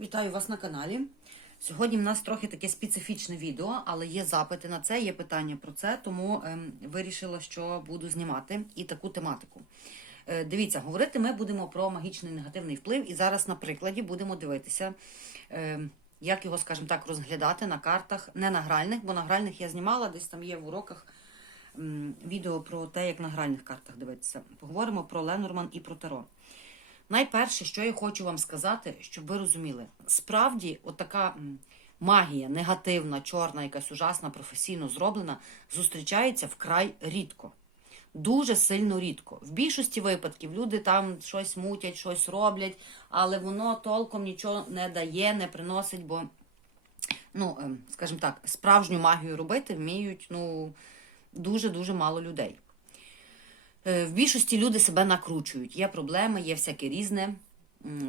Вітаю вас на каналі. Сьогодні в нас трохи таке специфічне відео, але є запити на це, є питання про це, тому ем, вирішила, що буду знімати і таку тематику. Е, дивіться, говорити ми будемо про магічний негативний вплив, і зараз на прикладі будемо дивитися, ем, як його, скажімо так, розглядати на картах, не на гральних, бо на гральних я знімала, десь там є в уроках відео про те, як на гральних картах дивитися. Поговоримо про Ленорман і про Таро. Найперше, що я хочу вам сказати, щоб ви розуміли, справді, отака магія негативна, чорна, якась ужасна, професійно зроблена, зустрічається вкрай рідко. Дуже сильно рідко. В більшості випадків люди там щось мутять, щось роблять, але воно толком нічого не дає, не приносить, бо, ну, ем, скажімо так, справжню магію робити вміють ну, дуже-дуже мало людей. Е, В більшості люди себе накручують. Є проблеми, є всяке різне.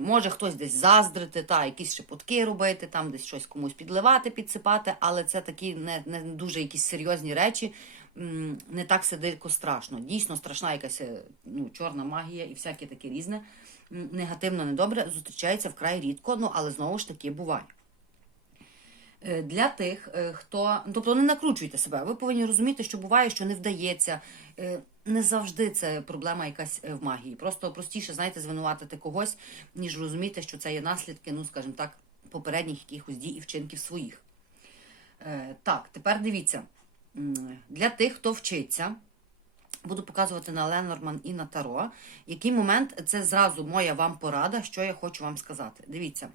Може хтось десь заздрити, та якісь шепотки робити, там десь щось комусь підливати, підсипати, але це такі не, не дуже якісь серйозні речі, не так все дико страшно. Дійсно страшна якась е, ну, чорна магія і всяке таке різне. Негативно, недобре зустрічається вкрай рідко, ну але знову ж таки буває. Е, Для тих, е, хто. Тобто не накручуйте себе. Ви повинні розуміти, що буває, що не вдається. Е, Не завжди це проблема якась в магії. Просто простіше, знаєте, звинуватити когось, ніж розуміти, що це є наслідки, ну, скажімо так, попередніх якихось дій і вчинків своїх. Так, тепер дивіться. Для тих, хто вчиться, буду показувати на Ленорман і на Таро. Який момент це зразу моя вам порада, що я хочу вам сказати. Дивіться,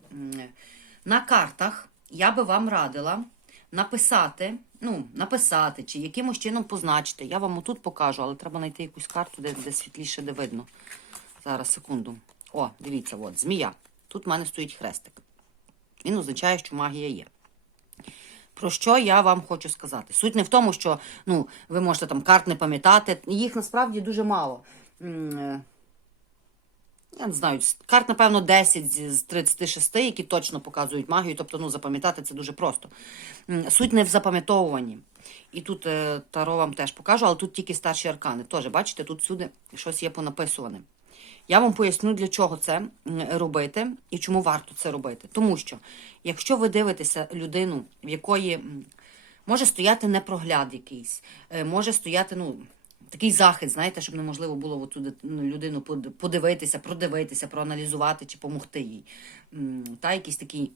на картах я би вам радила написати, ну, написати чи якимось чином позначити. Я вам отут покажу, але треба знайти якусь карту, де, де світліше, де видно. Зараз, секунду. О, дивіться, от, змія. Тут в мене стоїть хрестик. Він означає, що магія є. Про що я вам хочу сказати? Суть не в тому, що ну, ви можете там карт не пам'ятати. Їх насправді дуже мало. Я не знаю, карт, напевно, 10 з з 36, які точно показують магію. Тобто, ну, запам'ятати це дуже просто. Суть не в запам'ятовуванні. І тут е, Таро вам теж покажу, але тут тільки старші аркани. Теж, бачите, тут всюди щось є понаписуване. Я вам поясню, для чого це робити і чому варто це робити. Тому що, якщо ви дивитеся людину, в якої може стояти непрогляд якийсь, е, може стояти, ну. Такий захист, знаєте, щоб неможливо було дит- ну, людину под- подивитися, продивитися, проаналізувати чи допомогти їй. Та якийсь такий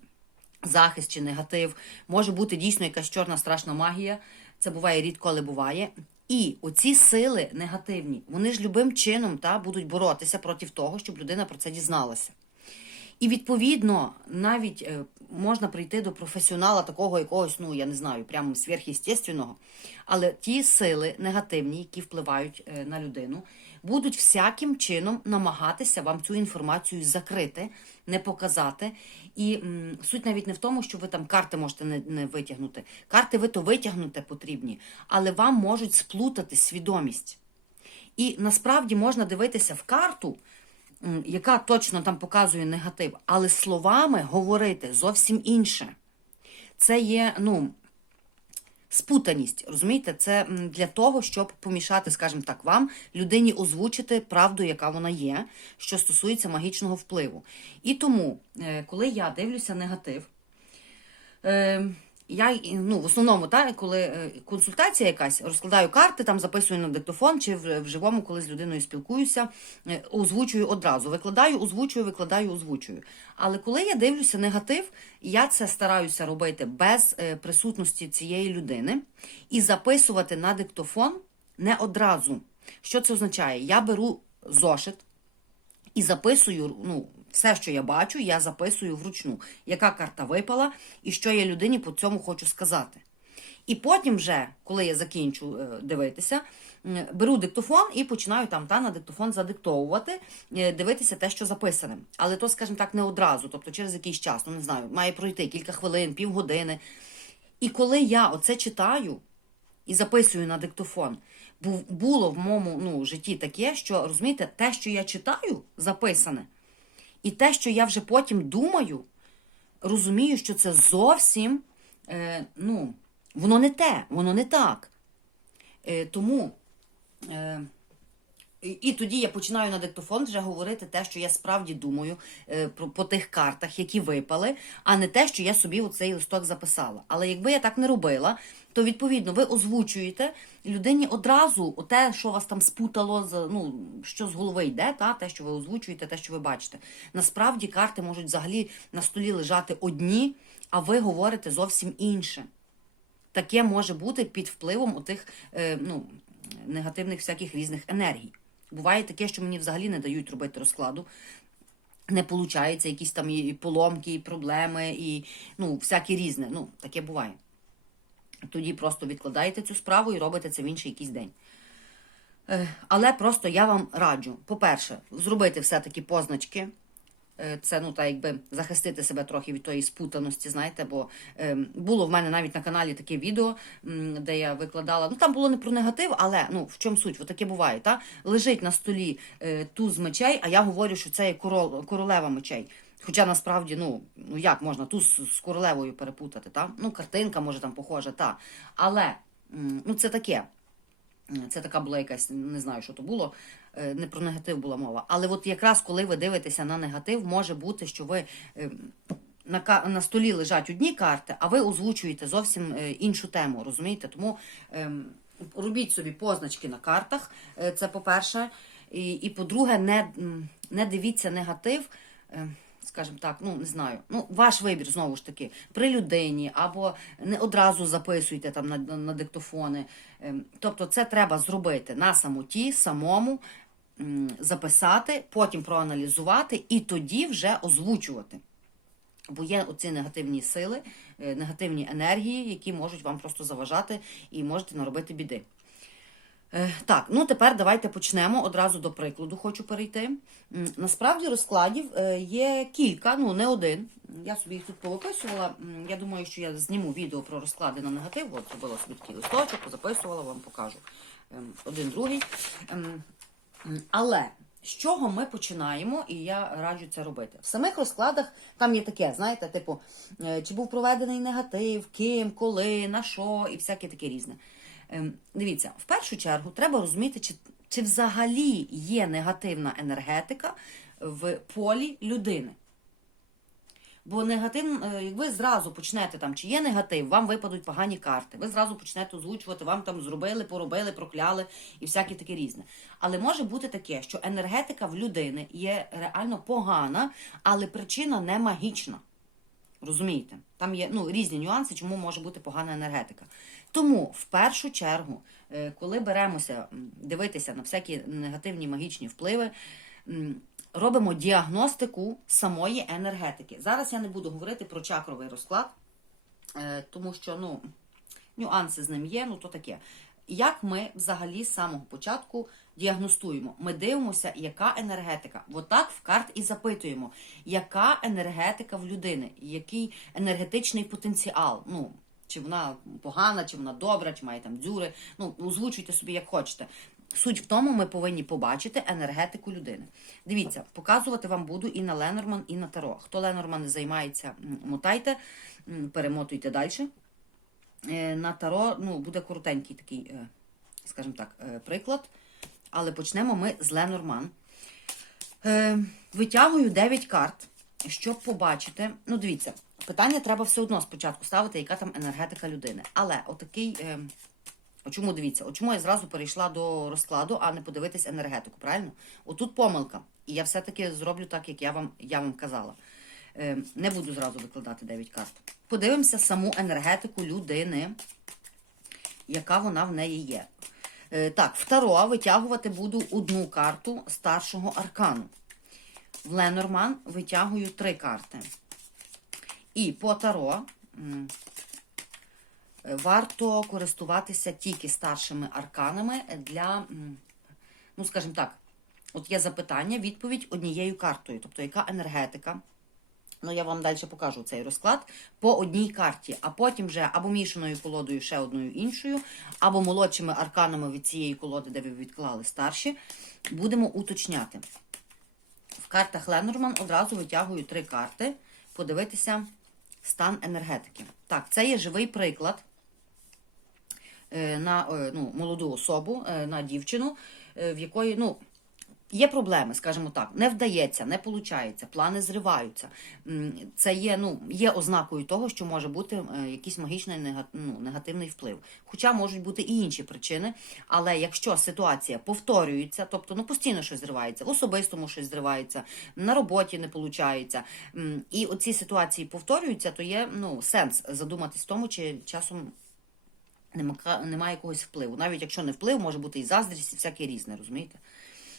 захист чи негатив. Може бути дійсно якась чорна страшна магія. Це буває рідко, але буває. І оці сили негативні, вони ж любим чином та, будуть боротися проти того, щоб людина про це дізналася. І відповідно навіть е, можна прийти до професіонала такого якогось, ну я не знаю, прямо сверхъестественного, але ті сили негативні, які впливають е, на людину, будуть всяким чином намагатися вам цю інформацію закрити, не показати. І м, суть навіть не в тому, що ви там карти можете не, не витягнути. Карти ви то витягнути потрібні, але вам можуть сплутати свідомість. І насправді можна дивитися в карту, яка точно там показує негатив, але словами говорити зовсім інше. Це є, ну, спутаність, розумієте? Це для того, щоб помішати, скажімо так, вам, людині озвучити правду, яка вона є, що стосується магічного впливу. І тому, е, коли я дивлюся негатив, Е, я ну, в основному, так, коли е, консультація якась, розкладаю карти, там записую на диктофон чи в, в живому, коли з людиною спілкуюся, е, озвучую одразу. Викладаю, озвучую, викладаю, озвучую. Але коли я дивлюся негатив, я це стараюся робити без е, присутності цієї людини і записувати на диктофон не одразу. Що це означає? Я беру зошит, і записую, ну, все, що я бачу, я записую вручну, яка карта випала і що я людині по цьому хочу сказати. І потім, вже, коли я закінчу е, дивитися, беру диктофон і починаю там та на диктофон задиктовувати, е, дивитися те, що записане. Але то, скажімо так, не одразу, тобто через якийсь час, ну не знаю, має пройти кілька хвилин, півгодини. І коли я оце читаю, і записую на диктофон. Було в моєму ну, житті таке, що розумієте, те, що я читаю, записане, і те, що я вже потім думаю, розумію, що це зовсім е, ну, воно не те, воно не так. Е, тому е, І, і тоді я починаю на диктофон вже говорити те, що я справді думаю е, про по тих картах, які випали, а не те, що я собі у цей листок записала. Але якби я так не робила, то відповідно ви озвучуєте людині одразу те, що вас там спутало, ну що з голови йде, та те, що ви озвучуєте, те, що ви бачите. Насправді карти можуть взагалі на столі лежати одні, а ви говорите зовсім інше. Таке може бути під впливом отих е, ну, негативних всяких різних енергій. Буває таке, що мені взагалі не дають робити розкладу. Не виходить, якісь там і поломки, і проблеми, і ну, всяке різне. Ну, таке буває. Тоді просто відкладаєте цю справу і робите це в інший якийсь день. Е, Але просто я вам раджу, по-перше, зробити все-таки позначки. Е, Це ну так якби захистити себе трохи від тої спутаності, знаєте, бо е, було в мене навіть на каналі таке відео, де я викладала. Ну там було не про негатив, але ну в чому суть? От таке буває. Та? Лежить на столі е, туз мечей, а я говорю, що це є корол, королева мечей. Хоча насправді, ну, ну як можна туз з королевою перепутати, та? Ну, картинка може там похожа, та. Але ну, це таке. Це така була якась, не знаю, що то було. е, Не про негатив була мова. Але от якраз коли ви дивитеся на негатив, може бути, що ви е, на, на столі лежать одні карти, а ви озвучуєте зовсім е, іншу тему, розумієте? Тому ем, робіть собі позначки на картах, це по-перше. І, і по-друге, не, не дивіться негатив. Скажімо так, ну не знаю. Ну, ваш вибір знову ж таки при людині, або не одразу записуйте там на, на, на диктофони. Ем, Тобто, це треба зробити на самоті, самому записати, потім проаналізувати і тоді вже озвучувати. Бо є оці негативні сили, е, негативні енергії, які можуть вам просто заважати і можете наробити біди. Е, Так, ну тепер давайте почнемо. Одразу до прикладу хочу перейти. Насправді розкладів е, є кілька, ну не один. Я собі їх тут повиписувала. Я думаю, що я зніму відео про розклади на негатив. От зробила собі такий листочок, записувала, вам покажу ем, один другий. Ем, Але з чого ми починаємо, і я раджу це робити. В самих розкладах там є таке, знаєте, типу, е, чи був проведений негатив, ким, коли, на що, і всяке таке різне. Ем, Дивіться, в першу чергу треба розуміти, чи, чи взагалі є негативна енергетика в полі людини. Бо негатив, е, як ви зразу почнете там, чи є негатив, вам випадуть погані карти. Ви зразу почнете озвучувати, вам там зробили, поробили, прокляли і всяке таке різне. Але може бути таке, що енергетика в людини є реально погана, але причина не магічна. Розумієте? Там є ну, різні нюанси, чому може бути погана енергетика. Тому в першу чергу, е, коли беремося дивитися на всякі негативні магічні впливи, робимо діагностику самої енергетики. Зараз я не буду говорити про чакровий розклад, е, тому що ну, нюанси з ним є, ну то таке. Як ми взагалі з самого початку діагностуємо? Ми дивимося, яка енергетика. Отак в карт і запитуємо, яка енергетика в людини, який енергетичний потенціал. Ну, чи вона погана, чи вона добра, чи має там дзюри. Ну, озвучуйте собі, як хочете. Суть в тому, ми повинні побачити енергетику людини. Дивіться, показувати вам буду і на Ленорман, і на Таро. Хто Ленорман займається, мотайте, перемотуйте далі. Е, На Таро ну, буде коротенький такий, е, скажімо так, е, приклад. Але почнемо ми з Ленорман. Е, Витягую 9 карт, щоб побачити. Ну, дивіться, питання треба все одно спочатку ставити, яка там енергетика людини. Але отакий. Е, О чому дивіться? От чому я зразу перейшла до розкладу, а не подивитись енергетику, правильно? Отут помилка. І я все-таки зроблю так, як я вам, я вам казала. Е, не буду зразу викладати 9 карт. Подивимося саму енергетику людини, яка вона в неї є. Е, так, в Таро витягувати буду одну карту старшого аркану. В Ленорман витягую три карти. І по Таро варто користуватися тільки старшими арканами для, ну, скажімо так, от є запитання, відповідь однією картою. Тобто, яка енергетика? Ну, я вам далі покажу цей розклад по одній карті, а потім вже або мішаною колодою ще одною іншою, або молодшими арканами від цієї колоди, де ви відклали старші, будемо уточняти. В картах Ленорман одразу витягую три карти, подивитися стан енергетики. Так, це є живий приклад е, на е, ну, молоду особу, е, на дівчину, в якої, ну, Є проблеми, скажімо так, не вдається, не виходить, плани зриваються. Це є, ну, є ознакою того, що може бути е, якийсь магічний ну, негативний вплив. Хоча можуть бути і інші причини. Але якщо ситуація повторюється, тобто ну, постійно щось зривається, в особистому щось зривається, на роботі не виходить, і оці ситуації повторюються, то є ну, сенс задуматись в тому, чи часом нема- немає якогось впливу. Навіть якщо не вплив, може бути і заздрість, і всяке різне, розумієте?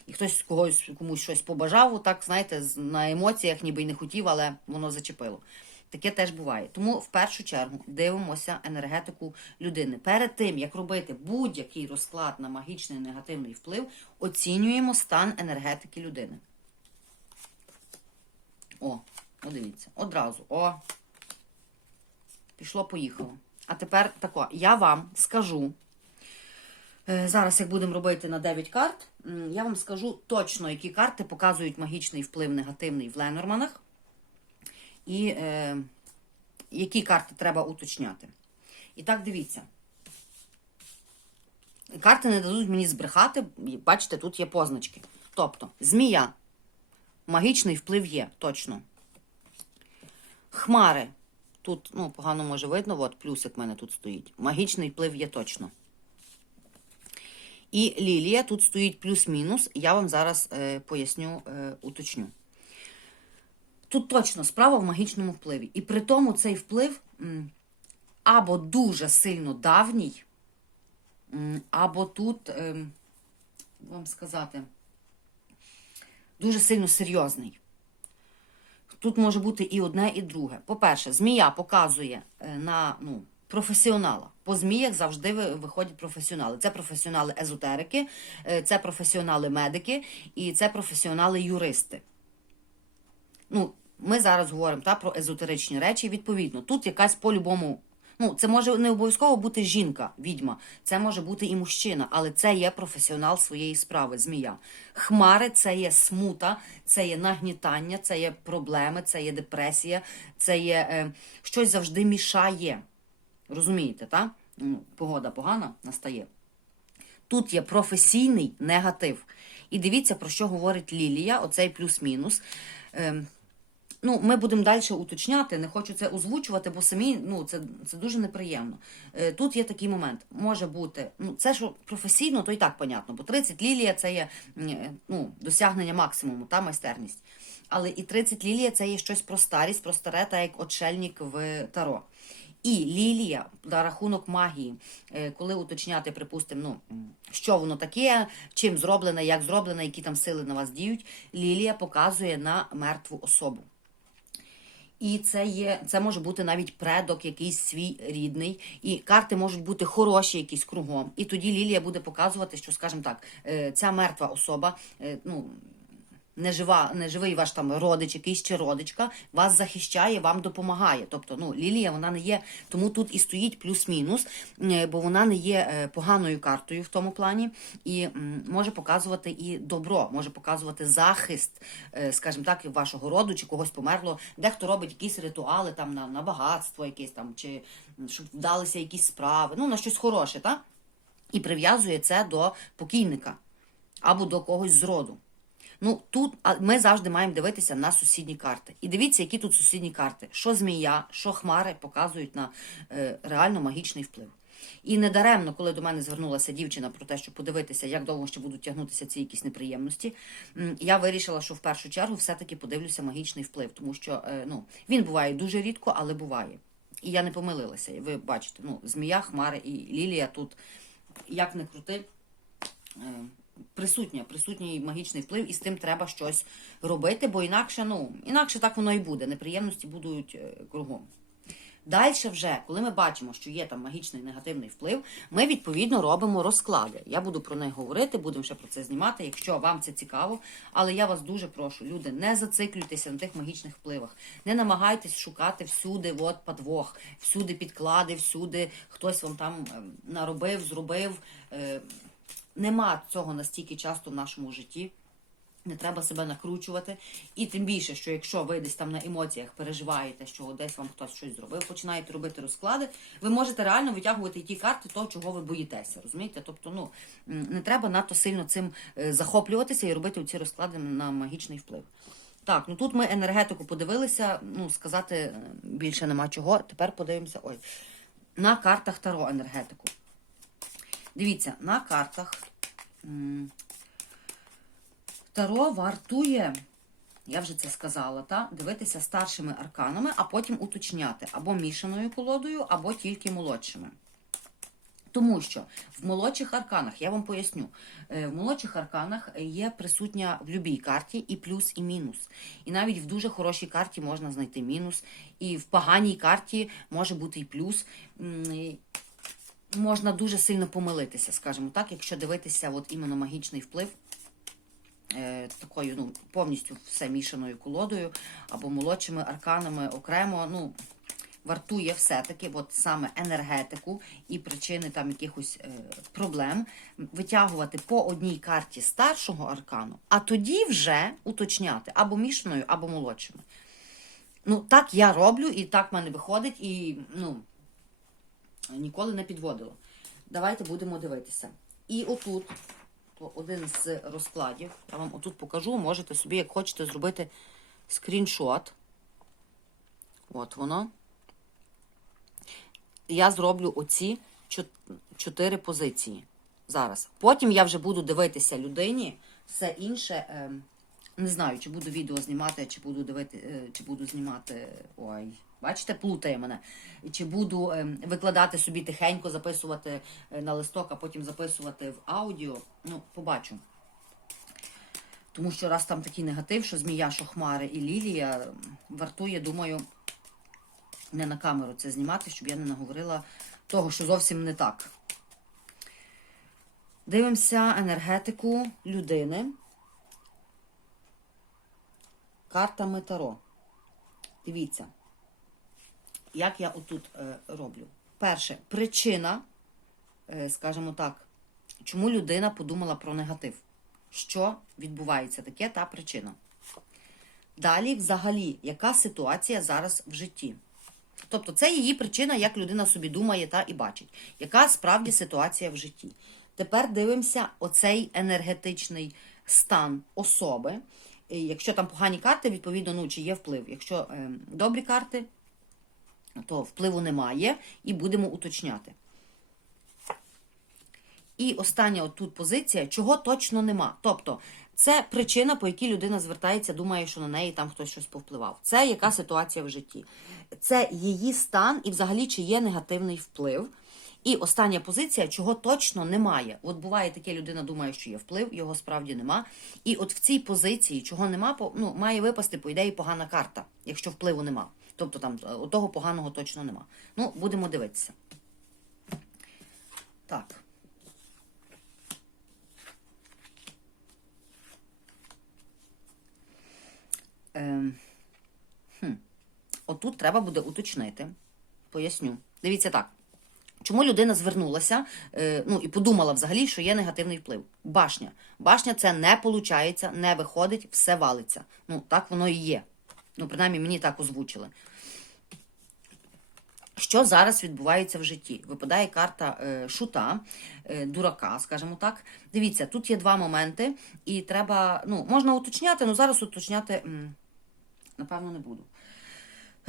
І хтось когось комусь щось побажав, так, знаєте, на емоціях ніби й не хотів, але воно зачепило. Таке теж буває. Тому в першу чергу дивимося енергетику людини. Перед тим, як робити будь-який розклад на магічний негативний вплив, оцінюємо стан енергетики людини. О, о, дивіться, одразу. О. Пішло, поїхало. А тепер тако, я вам скажу. Е, Зараз, як будемо робити на 9 карт, я вам скажу точно, які карти показують магічний вплив негативний в Ленорманах. І е, які карти треба уточняти. І так, дивіться. Карти не дадуть мені збрехати. Бачите, тут є позначки. Тобто, змія. Магічний вплив є, точно. Хмари. Тут, ну, погано може видно, от плюсик в мене тут стоїть. Магічний вплив є точно. І лілія тут стоїть плюс-мінус. Я вам зараз е, поясню, е, уточню. Тут точно справа в магічному впливі. І при тому цей вплив або дуже сильно давній, або тут, ем, вам сказати, дуже сильно серйозний. Тут може бути і одне, і друге. По-перше, змія показує е, на ну, професіонала. По зміях завжди виходять професіонали. Це професіонали езотерики, е, це професіонали медики і це професіонали юристи. Ну, ми зараз говоримо та, про езотеричні речі. Відповідно, тут якась по-любому. Ну, це може не обов'язково бути жінка, відьма, це може бути і мужчина, але це є професіонал своєї справи, змія. Хмари це є смута, це є нагнітання, це є проблеми, це є депресія, це є е, щось завжди мішає. Розумієте, так? Ну, погода погана настає. Тут є професійний негатив. І дивіться, про що говорить Лілія, оцей плюс-мінус. Ем, ну, ми будемо далі уточняти, не хочу це озвучувати, бо самі ну, це, це дуже неприємно. Е, тут є такий момент. Може бути, ну, це що професійно, то і так понятно, бо 30 лілія це є е, ну, досягнення максимуму, та майстерність. Але і 30 лілія це є щось про старість, про старе, та як отшельник в Таро. І лілія на рахунок магії, е, коли уточняти, припустимо, ну, що воно таке, чим зроблене, як зроблене, які там сили на вас діють, лілія показує на мертву особу. І це є, це може бути навіть предок, якийсь свій рідний, і карти можуть бути хороші, якісь кругом. І тоді Лілія буде показувати, що, скажімо так, е, ця мертва особа, е, ну. Не жива, не живий ваш там родич, якийсь чи родичка, вас захищає, вам допомагає. Тобто, ну, Лілія, вона не є, тому тут і стоїть плюс-мінус, е, бо вона не є е, поганою картою в тому плані, і може показувати і добро, може показувати захист, е, скажімо так, вашого роду, чи когось померло. Дехто робить якісь ритуали там на, на багатство, якесь там, чи щоб вдалися якісь справи, ну на щось хороше, так? І прив'язує це до покійника або до когось з роду. Ну тут ми завжди маємо дивитися на сусідні карти. І дивіться, які тут сусідні карти. Що змія, що хмари показують на е, реально магічний вплив. І недаремно, коли до мене звернулася дівчина про те, щоб подивитися, як довго ще будуть тягнутися ці якісь неприємності, я вирішила, що в першу чергу все-таки подивлюся магічний вплив, тому що е, ну, він буває дуже рідко, але буває. І я не помилилася. Ви бачите, ну, змія, хмари і лілія тут, як не крути, е, присутня, присутній магічний вплив, і з тим треба щось робити, бо інакше, ну, інакше так воно і буде. Неприємності будуть е, кругом. Далі вже, коли ми бачимо, що є там магічний негативний вплив, ми відповідно робимо розклади. Я буду про них говорити, будемо ще про це знімати, якщо вам це цікаво. Але я вас дуже прошу, люди, не зациклюйтеся на тих магічних впливах. Не намагайтесь шукати всюди от подвох, всюди підклади, всюди хтось вам там ем, наробив, зробив. Нема цього настільки часто в нашому житті. Не треба себе накручувати. І тим більше, що якщо ви десь там на емоціях переживаєте, що десь вам хтось щось зробив, починаєте робити розклади, ви можете реально витягувати ті карти того, чого ви боїтеся. Розумієте? Тобто, ну не треба надто сильно цим е, захоплюватися і робити ці розклади на магічний вплив. Так, ну тут ми енергетику подивилися. Ну, сказати е, більше нема чого. Тепер подивимося. Ой, на картах Таро енергетику. Дивіться, на картах. Таро вартує, я вже це сказала, та, дивитися старшими арканами, а потім уточняти або мішаною колодою, або тільки молодшими. Тому що в молодших арканах, я вам поясню, е, в молодших арканах є присутня в будь-якій карті і плюс, і мінус. І навіть в дуже хорошій карті можна знайти мінус, і в поганій карті може бути і плюс. Можна дуже сильно помилитися, скажімо так, якщо дивитися от іменно магічний вплив е, такою, ну, повністю все мішаною колодою або молодшими арканами окремо, ну, вартує все-таки от саме енергетику і причини там якихось е, проблем витягувати по одній карті старшого аркану, а тоді вже уточняти або мішаною, або молодшими. Ну, так я роблю, і так в мене виходить, і ну, ніколи не підводила. Давайте будемо дивитися. І отут один з розкладів. Я вам отут покажу. Можете собі, як хочете, зробити скріншот. От воно. Я зроблю оці чотири позиції зараз. Потім я вже буду дивитися людині. Все інше. ем, не знаю, чи буду відео знімати, чи буду дивити, е, чи буду знімати. Ой, бачите, плутає мене. Чи буду ем, викладати собі тихенько, записувати е, на листок, а потім записувати в аудіо. Ну, побачу. Тому що раз там такий негатив, що змія, що хмари і лілія, вартує, думаю, не на камеру це знімати, щоб я не наговорила того, що зовсім не так. Дивимося енергетику людини. Картами Таро. Дивіться, як я отут е, роблю. Перше, причина, е, скажімо так, чому людина подумала про негатив. Що відбувається таке та причина. Далі, взагалі, яка ситуація зараз в житті? Тобто, це її причина, як людина собі думає та і бачить, яка справді ситуація в житті. Тепер дивимося оцей енергетичний стан особи. Якщо там погані карти, відповідно, ну, чи є вплив. Якщо е, добрі карти, то впливу немає, і будемо уточняти. І остання отут позиція, чого точно нема. Тобто, це причина, по якій людина звертається, думає, що на неї там хтось щось повпливав. Це яка ситуація в житті. Це її стан і взагалі чи є негативний вплив. І остання позиція, чого точно немає. От буває таке, людина думає, що є вплив, його справді нема. І от в цій позиції, чого нема, ну, має випасти, по ідеї, погана карта, якщо впливу нема. Тобто там е, того поганого точно нема. Ну, будемо дивитися. Так. Ем, хм. Отут треба буде уточнити. Поясню. Дивіться так. Чому людина звернулася е, ну, і подумала взагалі, що є негативний вплив? Башня. Башня це не получається, не виходить, все валиться. Ну, так воно і є. Ну, принаймні, мені так озвучили. Що зараз відбувається в житті? Випадає карта е, шута, е, дурака, скажімо так. Дивіться, тут є два моменти, і треба, ну, можна уточняти, але зараз уточняти, напевно, не буду.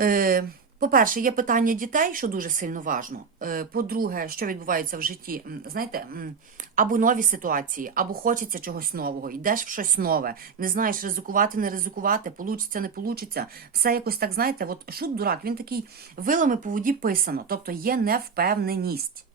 Е, по-перше, є питання дітей, що дуже сильно важно. По-друге, що відбувається в житті, знаєте, або нові ситуації, або хочеться чогось нового, йдеш в щось нове, не знаєш, ризикувати, не ризикувати, получиться, не получиться. Все якось так, знаєте, от шут дурак, він такий вилами по воді писано, тобто є невпевненість.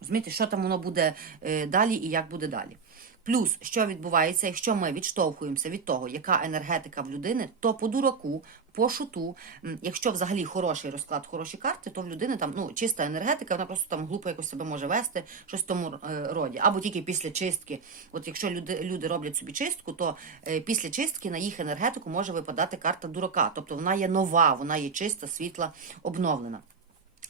Розумієте, що там воно буде е, далі і як буде далі. Плюс, що відбувається, якщо ми відштовхуємося від того, яка енергетика в людини, то по дураку, по шуту, якщо взагалі хороший розклад, хороші карти, то в людини там ну, чиста енергетика, вона просто там глупо якось себе може вести, щось в тому е, роді. Або тільки після чистки. От якщо люди, люди роблять собі чистку, то е, після чистки на їх енергетику може випадати карта дурака. Тобто вона є нова, вона є чиста, світла, обновлена.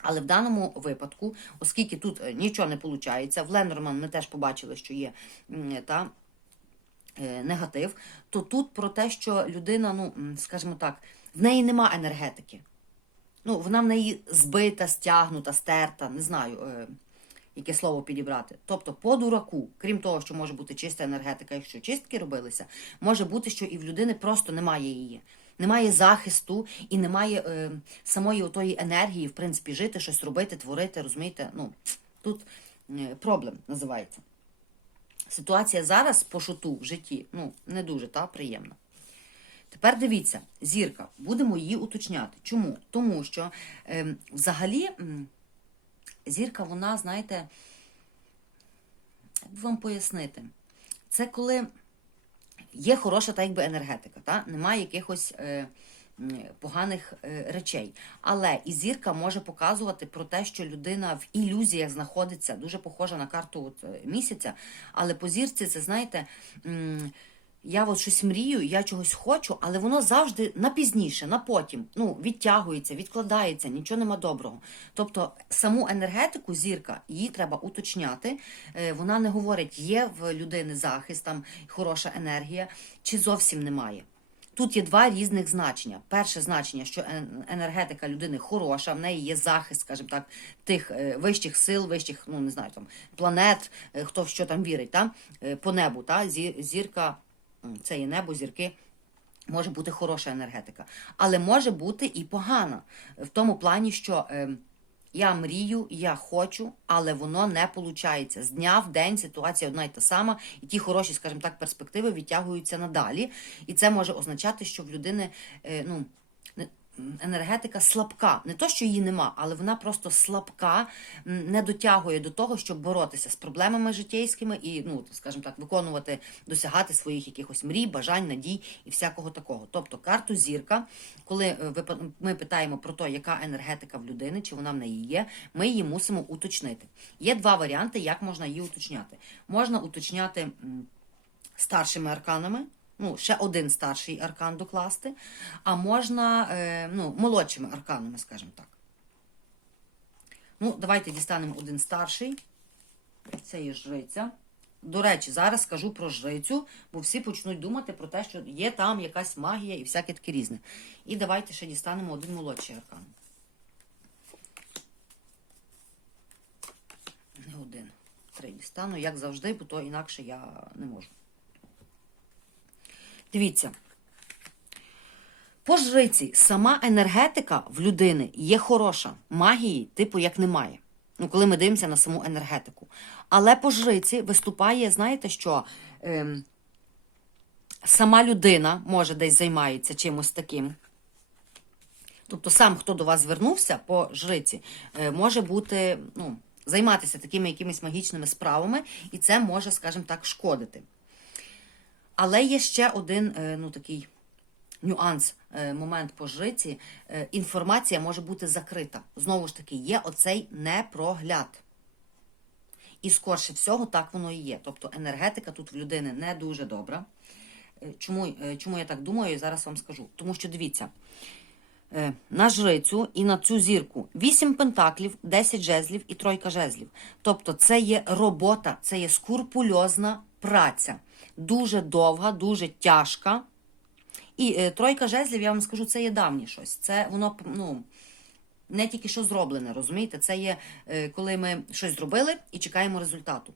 Але в даному випадку, оскільки тут е, нічого не виходить, в Ленорман ми теж побачили, що є та негатив, то тут про те, що людина, ну, скажімо так, в неї нема енергетики. Ну, вона в неї збита, стягнута, стерта, не знаю, е, яке слово підібрати. Тобто, по дураку, крім того, що може бути чиста енергетика, якщо чистки робилися, може бути, що і в людини просто немає її. Немає захисту і немає е, самої отої енергії, в принципі, жити, щось робити, творити, розумієте? Ну, тут е, проблем називається. Ситуація зараз по шуту в житті ну, не дуже та, приємна. Тепер дивіться, зірка, будемо її уточняти. Чому? Тому що е, взагалі зірка, вона, знаєте, як би вам пояснити, це коли є хороша та якби енергетика, та? немає якихось е, поганих е, речей. Але і зірка може показувати про те, що людина в ілюзіях знаходиться, дуже похожа на карту от, е, місяця, але по зірці це, знаєте. Я от щось мрію, я чогось хочу, але воно завжди на пізніше, на потім. Ну, відтягується, відкладається, нічого нема доброго. Тобто саму енергетику зірка, її треба уточняти. Е, Вона не говорить, є в людини захист, там хороша енергія, чи зовсім немає. Тут є два різних значення. Перше значення, що енергетика людини хороша, в неї є захист, скажімо так, тих е, вищих сил, вищих, ну не знаю, там планет, е, хто в що там вірить, та? по небу, та? зі- зірка, це є небо, зірки. Може бути хороша енергетика, але може бути і погана в тому плані, що е, я мрію, я хочу, але воно не виходить. З дня в день ситуація одна й та сама, і ті хороші, скажімо так, перспективи відтягуються надалі. І це може означати, що в людини е, ну, енергетика слабка. Не то, що її нема, але вона просто слабка, не дотягує до того, щоб боротися з проблемами життєйськими і, ну, скажімо так, виконувати, досягати своїх якихось мрій, бажань, надій і всякого такого. Тобто карту зірка, коли е, ми питаємо про те, яка енергетика в людини, чи вона в неї є, ми її мусимо уточнити. Є два варіанти, як можна її уточняти. Можна уточняти. старшими арканами. Ну, ще один старший аркан докласти, а можна е, ну, молодшими арканами, скажімо так. Ну, давайте дістанемо один старший. Це є жриця. До речі, зараз скажу про жрицю, бо всі почнуть думати про те, що є там якась магія і всяке таке різне. І давайте ще дістанемо один молодший аркан. Не один. Три дістану, як завжди, бо то інакше я не можу. Дивіться. По жриці сама енергетика в людини є хороша. Магії, типу, як немає. Ну, коли ми дивимося на саму енергетику. Але по жриці виступає, знаєте що? Ем, сама людина може десь займається чимось таким. Тобто сам, хто до вас звернувся по жриці, е, може бути, ну, займатися такими якимись магічними справами, і це може, скажімо так, шкодити. Але є ще один е, ну, такий нюанс, е, момент по жриці. Е, Інформація може бути закрита. Знову ж таки, є оцей непрогляд. І скорше всього так воно і є. Тобто енергетика тут в людини не дуже добра. Чому, чому я так думаю, зараз вам скажу. Тому що дивіться, на жрицю і на цю зірку 8 пентаклів, 10 жезлів і тройка жезлів. Тобто це є робота, це є скурпульозна праця. Дуже довга, дуже тяжка. І е, тройка жезлів, я вам скажу, це є давнє щось. Це воно ну, не тільки що зроблене, розумієте? Це є е, коли ми щось зробили і чекаємо результату.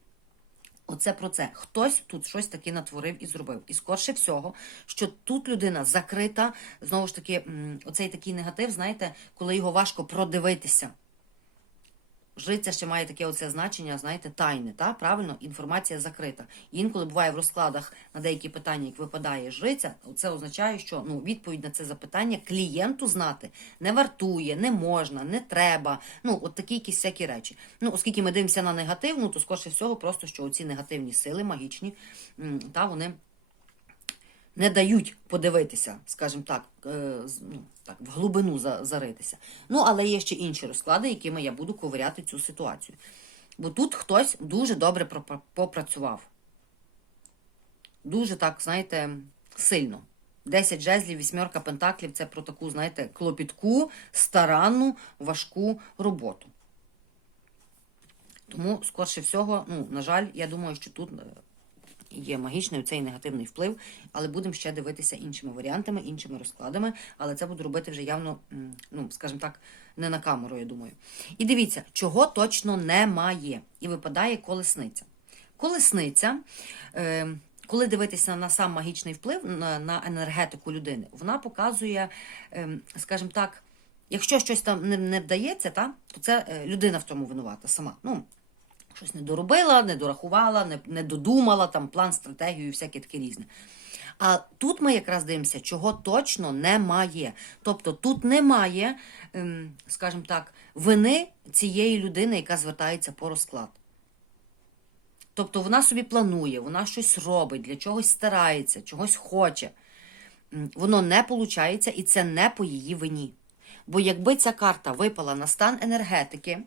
Оце про це. Хтось тут щось таке натворив і зробив. І скорше всього, що тут людина закрита, знову ж таки, оцей такий негатив, знаєте, коли його важко продивитися. Жриця ще має таке оце значення, знаєте, тайне, та? правильно? Інформація закрита. І інколи буває в розкладах на деякі питання, як випадає жриця, це означає, що ну, відповідь на це запитання клієнту знати не вартує, не можна, не треба. Ну, от такі якісь всякі речі. Ну, оскільки ми дивимося на негативну, то скорше всього, просто що оці негативні сили магічні, та вони не дають подивитися, скажімо так, е, ну, так в глибину заритися. Ну, але є ще інші розклади, якими я буду ковиряти цю ситуацію. Бо тут хтось дуже добре попрацював. Дуже так, знаєте, сильно. 10 жезлів, вісьмерка пентаклів це про таку, знаєте, клопітку, старанну, важку роботу. Тому, скорше всього, ну, на жаль, я думаю, що тут е, є магічний цей негативний вплив, але будемо ще дивитися іншими варіантами, іншими розкладами. Але це буду робити вже явно, ну скажімо так, не на камеру, я думаю. І дивіться, чого точно немає. І випадає колесниця. Колесниця, е, коли дивитися на сам магічний вплив на, енергетику людини, вона показує, е, скажімо так, якщо щось там не, вдається, то це е, людина в тому винувата сама. Ну, щось не доробила, не дорахувала, не, не додумала, там план, стратегію і всяке таке різне. А тут ми якраз дивимося, чого точно немає. Тобто тут немає, ем, скажімо так, вини цієї людини, яка звертається по розклад. Тобто вона собі планує, вона щось робить, для чогось старається, чогось хоче. Воно не виходить, і це не по її вині. Бо якби ця карта випала на стан енергетики,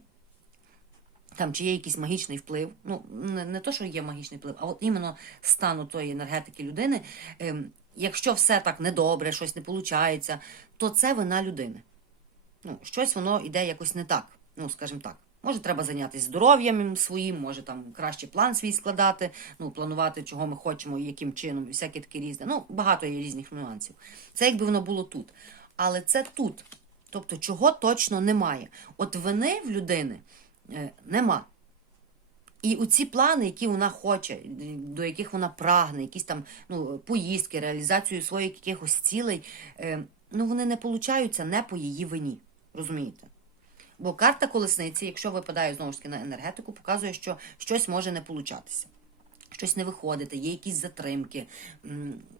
там чи є якийсь магічний вплив, ну не, не то, що є магічний вплив, а от іменно стану тої енергетики людини, ем, якщо все так недобре, щось не виходить, то це вина людини. Ну, щось воно йде якось не так. Ну, скажімо так. Може, треба зайнятися здоров'ям своїм, може там краще план свій складати, ну, планувати, чого ми хочемо, і яким чином, і всяке таке різне. Ну, багато є різних нюансів. Це якби воно було тут. Але це тут. Тобто, чого точно немає. От вини в людини нема. І у ці плани, які вона хоче, до яких вона прагне, якісь там ну, поїздки, реалізацію своїх якихось цілей, е, ну вони не получаються не по її вині. Розумієте? Бо карта колесниці, якщо випадає знову ж таки на енергетику, показує, що щось може не получатися. Щось не виходити, є якісь затримки,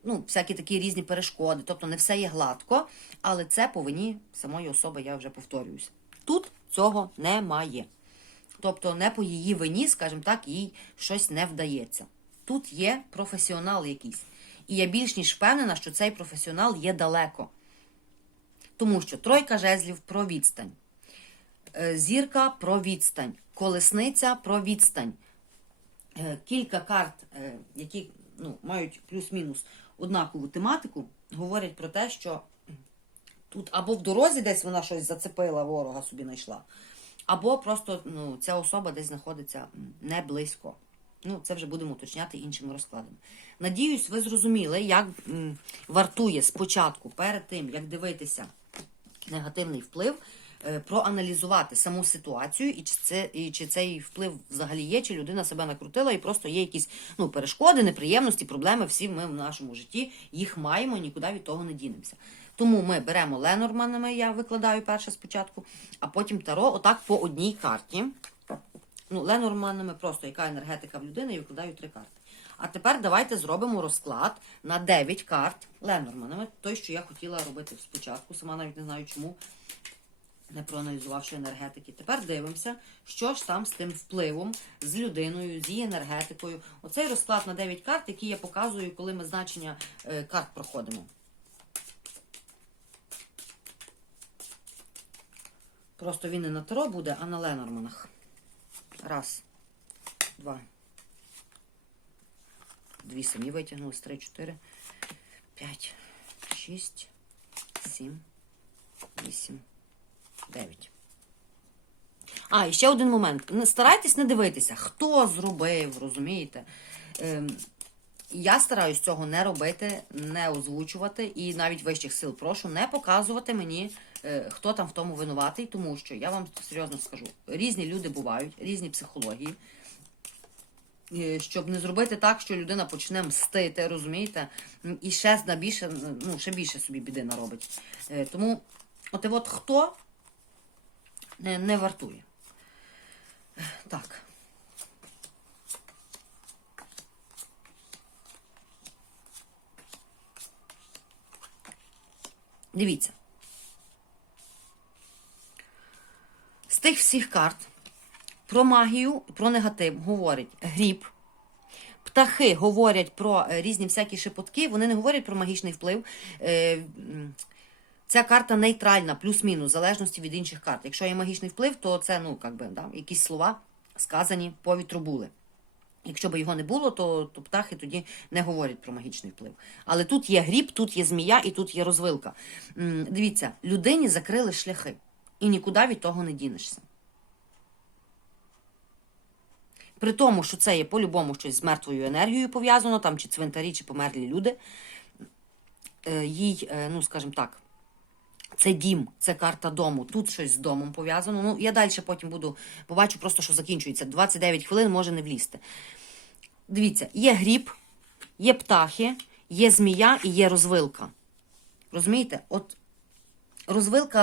ну, всякі такі різні перешкоди. Тобто не все є гладко, але це по вині самої особи, я вже повторююся. Тут цього немає. Тобто не по її вині, скажімо так, їй щось не вдається. Тут є професіонал якийсь. І я більш ніж впевнена, що цей професіонал є далеко. Тому що тройка жезлів про відстань, Е, зірка про відстань, колесниця про відстань. Е, Кілька карт, е, які ну, мають плюс-мінус однакову тематику, говорять про те, що тут або в дорозі десь вона щось зацепила, ворога собі знайшла, або просто ну, ця особа десь знаходиться не близько. Ну, це вже будемо уточняти іншими розкладами. Надіюсь, ви зрозуміли, як вартує спочатку, перед тим, як дивитися негативний вплив, е, проаналізувати саму ситуацію, і чи, це, і чи цей вплив взагалі є, чи людина себе накрутила, і просто є якісь ну, перешкоди, неприємності, проблеми. Всі ми в нашому житті їх маємо, нікуди від того не дінемося. Тому ми беремо Ленорманами, я викладаю перше спочатку, а потім Таро, отак по одній карті. Ну, Ленорманами просто яка енергетика в людини, і викладаю три карти. А тепер давайте зробимо розклад на 9 карт Ленорманами. Той, що я хотіла робити спочатку, сама навіть не знаю чому, не проаналізувавши енергетики. Tепер дивимося, що ж там з тим впливом, з людиною, з її енергетикою. Оцей розклад на 9 карт, який я показую, коли ми значення е, карт проходимо. Просто він не на Таро буде, а на Ленорманах. Раз, два. Дві самі витягнули. Три, чотири, п'ять, шість, сім, вісім, дев'ять. А, і ще один момент. Старайтесь не дивитися, хто зробив, розумієте? Ем, я стараюсь цього не робити, не озвучувати, і навіть вищих сил прошу не показувати мені, хто там в тому винуватий, тому що я вам серйозно скажу: різні люди бувають, різні психології. Е, Щоб не зробити так, що людина почне мстити, розумієте, і ще більше, ну, ще більше собі біди наробить. Е, Тому, от і от хто не, не вартує. Е, Так. Дивіться. З тих всіх карт про магію, про негатив говорить гріб. Птахи говорять про е, різні всякі шепотки, вони не говорять про магічний вплив. Е, Ця карта нейтральна, плюс-мінус, в залежності від інших карт. Якщо є магічний вплив, то це ну, как би, да, якісь слова сказані по вітру були. Якщо б його не було, то, то птахи тоді не говорять про магічний вплив. Але тут є гріб, тут є змія і тут є розвилка. Дивіться, людині закрили шляхи, і нікуди від того не дінешся. При тому, що це є по-любому щось з мертвою енергією пов'язано, там чи цвинтарі, чи померлі люди. Е, їй, е, ну скажімо так, це дім, це карта дому. Тут щось з домом пов'язано. Ну, я далі потім буду побачу, просто що закінчується. 29 хвилин може не влізти. Дивіться, є гріб, є птахи, є змія і є розвилка. Розумієте? От розвилка